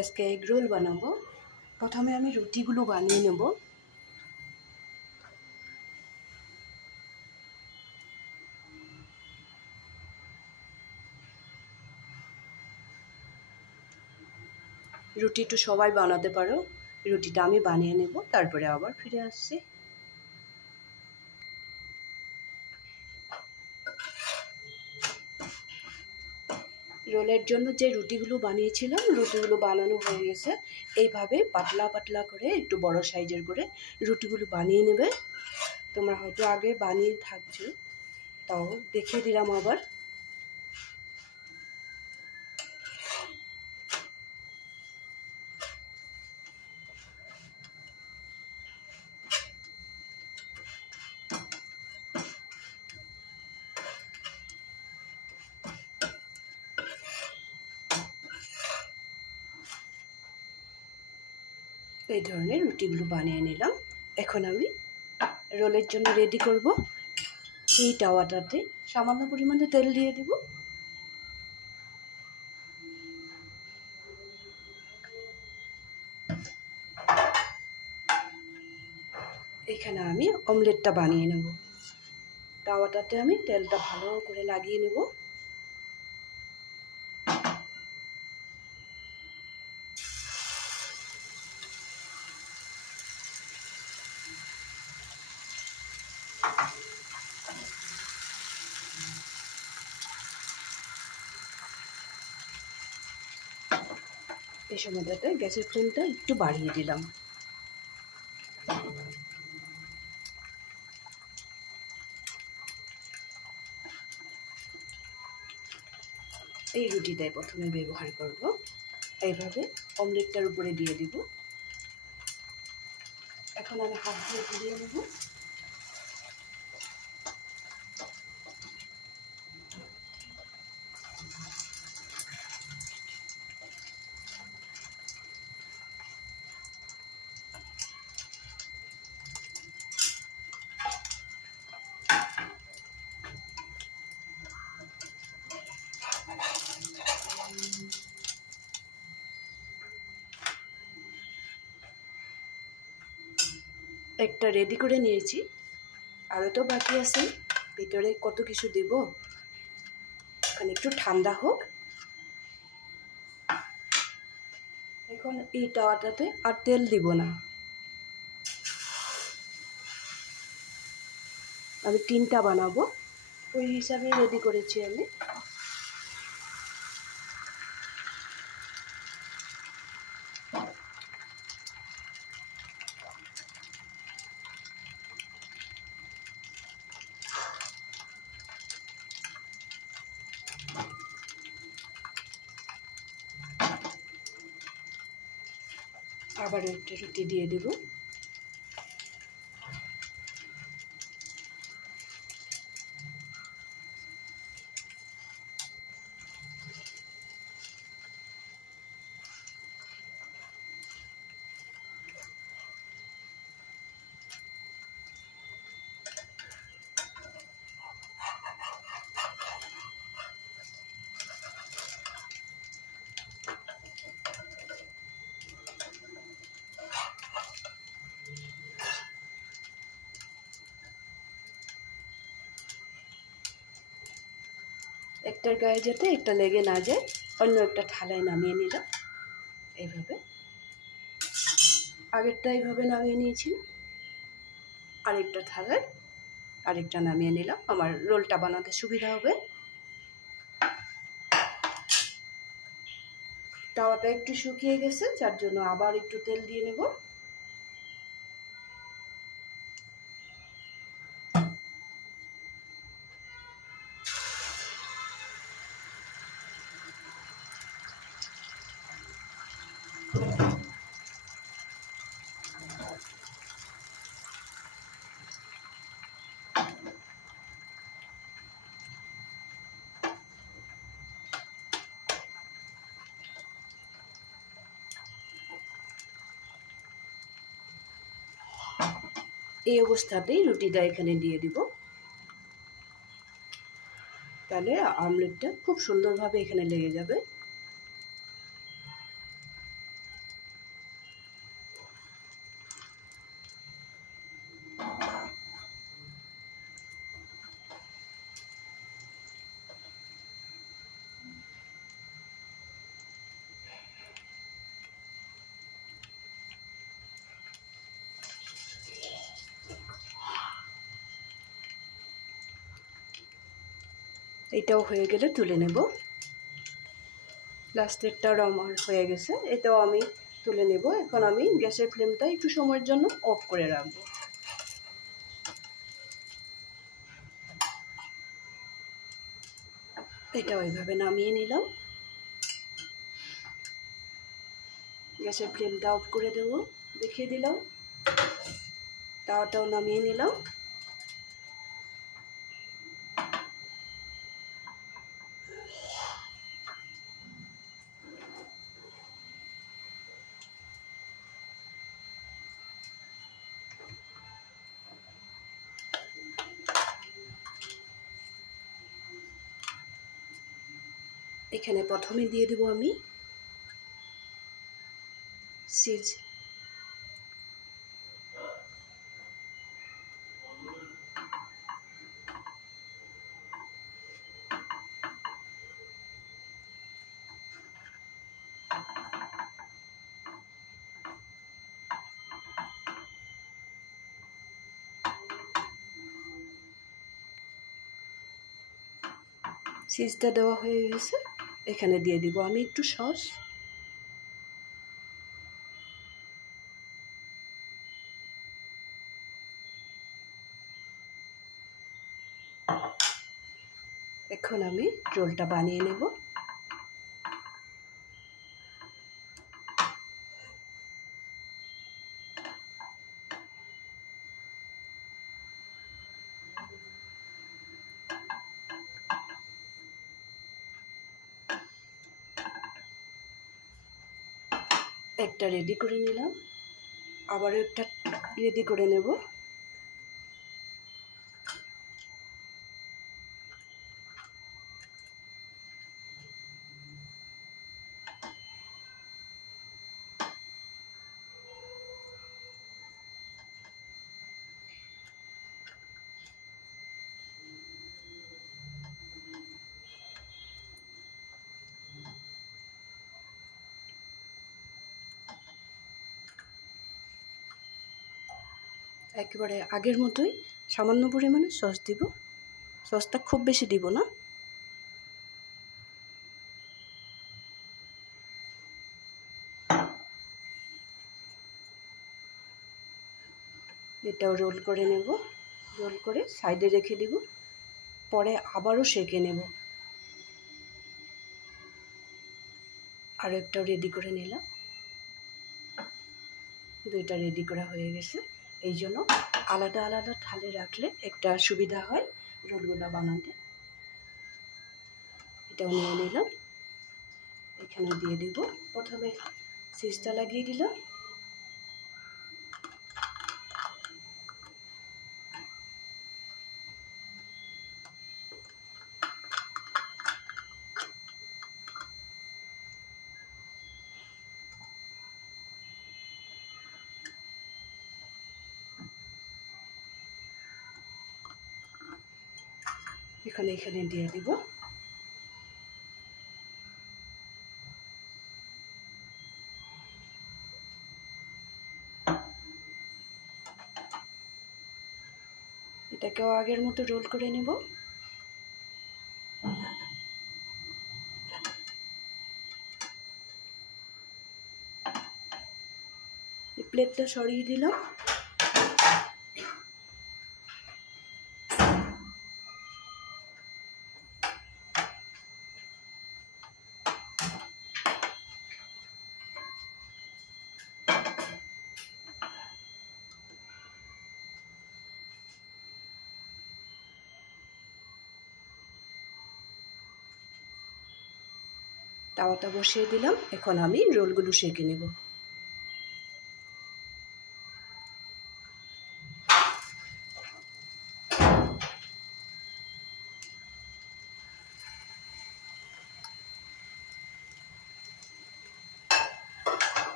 আজকে egg roll বানাবো। প্রথমে আমি রুটিগুলো বানিয়ে নেব। রুটি তো সবাই বানাতে পারো, রুটিটা আমি বানিয়ে নেব, তারপরে আবার ফিরে আসছি। রোলের জন্য যে রুটিগুলো বানিয়েছিলাম, রুটিগুলো বানানো হয়ে গেছে। এইভাবে পাতলা পাতলা করে একটু বড় সাইজের করে রুটিগুলো বানিয়ে নেবে। তোমরা হয়তো আগে বানিয়ে থাকছো, তাও দেখিয়ে দিলাম আবার। এই ধরনের রুটিগুলো বানিয়ে নিলাম। এখন আমি রোলের জন্য রেডি করব। এই তাওয়াটাতে সামান্য পরিমাণে তেল দিয়ে দিব। এখানে আমি অমলেটটা বানিয়ে নেব। তাওয়াটাতে আমি তেলটা ভালো করে লাগিয়ে নেব। এই সময়টাতে গ্যাসের ফ্লেমটা একটু বাড়িয়ে দিলাম। এই রুটিটাই প্রথমে ব্যবহার করব। এইভাবে অমলেটটার উপরে দিয়ে দিব। এখন আমি হাত দিয়ে ঘুরিয়ে নেব। একটা রেডি করে নিয়েছি, আরও তো বাকি আছে। ভিতরে কত কিছু দেব, এখন একটু ঠান্ডা হোক। এখন এই তাওয়াটাতে আর তেল দিব না। আমি 3টা বানাবো, ওই হিসাবে রেডি করেছি আমি। আবার একটা রুটি দিয়ে দেব। একটার গায়ে যাতে একটা লেগে না যায়, অন্য একটা থালায় নামিয়ে নিলাম। এইভাবে আগেরটা এইভাবে নামিয়ে নিয়েছিলাম, আরেকটা থালায় আরেকটা নামিয়ে নিলাম। আমার রোলটা বানাতে সুবিধা হবে। তাওয়াটা একটু শুকিয়ে গেছে, যার জন্য আবার একটু তেল দিয়ে নেব। এই অবস্থাতেই রুটিটা এখানে দিয়ে দিব। তাহলে আমলেটটা খুব সুন্দরভাবে এখানে লেগে যাবে। এটাও হয়ে গেলে তুলে নেব। লাস্টেরটাও আমার হয়ে গেছে, এটাও আমি তুলে নেব। এখন আমি গ্যাসের ফ্লেমটা একটু সময়ের জন্য অফ করে রাখবো। এটা ওইভাবে নামিয়ে নিলাম। গ্যাসের ফ্লেমটা অফ করে দেব, দেখিয়ে দিলাম। তাওয়াটাও নামিয়ে নিলাম। এখানে প্রথমে দিয়ে দেব আমি চিজ। চিজটা দেওয়া হয়ে গেছে, এখানে দিয়ে দিব আমি একটু সস। এখন আমি রোলটা বানিয়ে নেব। একটা রেডি করে নিলাম, আবারও একটা রেডি করে নেব। একেবারে আগের মতোই সামান্য পরিমাণে সস দিব। সসটা খুব বেশি দিব না। এটাও রোল করে নেব, রোল করে সাইডে রেখে দিব, পরে আবারও সেঁকে নেব। আর একটাও রেডি করে নিলাম। দুইটা রেডি করা হয়ে গেছে। এই জন্য আলাদা আলাদা থালে রাখলে একটা সুবিধা হয় রোলগুলো বানাতে। এটাও নিয়ে নিলাম, এখানে দিয়ে দিব। প্রথমে চিজটা লাগিয়ে দিলাম, এখানে দিয়ে দিব। এটাকেও আগের মতো রোল করে নেব। প্লেটটা সরিয়ে দিলাম। তাওয়াটা বসিয়ে দিলাম, এখন আমি রোলগুলো সেঁকে নেব।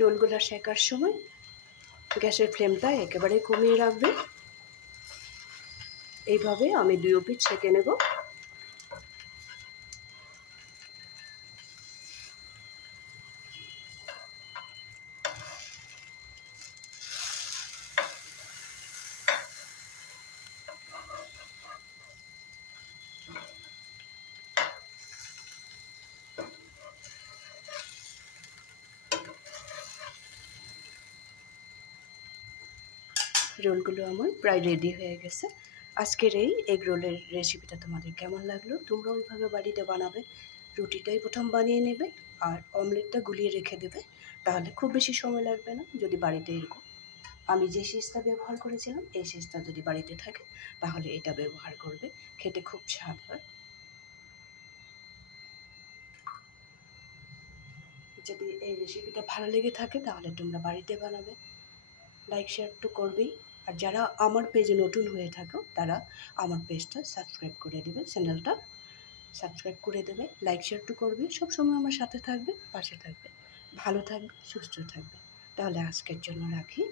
রোলগুলো শেখার সময় গ্যাসের ফ্লেমটা একেবারে কমিয়ে রাখবে। এইভাবে আমি 2 পিঠ ছেঁকে নেব। রোলগুলো আমার প্রায় রেডি হয়ে গেছে। আজকের এই এগ রোলের রেসিপিটা তোমাদের কেমন লাগলো? তোমরা ওইভাবে বাড়িতে বানাবে। রুটিটাই প্রথম বানিয়ে নেবে আর অমলেটটা গুলিয়ে রেখে দেবে, তাহলে খুব বেশি সময় লাগবে না। যদি বাড়িতে এরকম আমি যে সিজটা ব্যবহার করেছিলাম এই সিজটা যদি বাড়িতে থাকে তাহলে এটা ব্যবহার করবে, খেতে খুব স্বাদ হয়। যদি এই রেসিপিটা ভালো লেগে থাকে তাহলে তোমরা বাড়িতে বানাবে, লাইক শেয়ার তো করবেই। আর যারা আমার পেজে নতুন হয়ে থাকো তারা আমার পেজটা সাবস্ক্রাইব করে দেবে, চ্যানেলটা সাবস্ক্রাইব করে দেবে, লাইক শেয়ার তো করবে, সবসময় আমার সাথে থাকবে, পাশে থাকবে, ভালো থাকবে, সুস্থ থাকবে। তাহলে আজকের জন্য রাখি।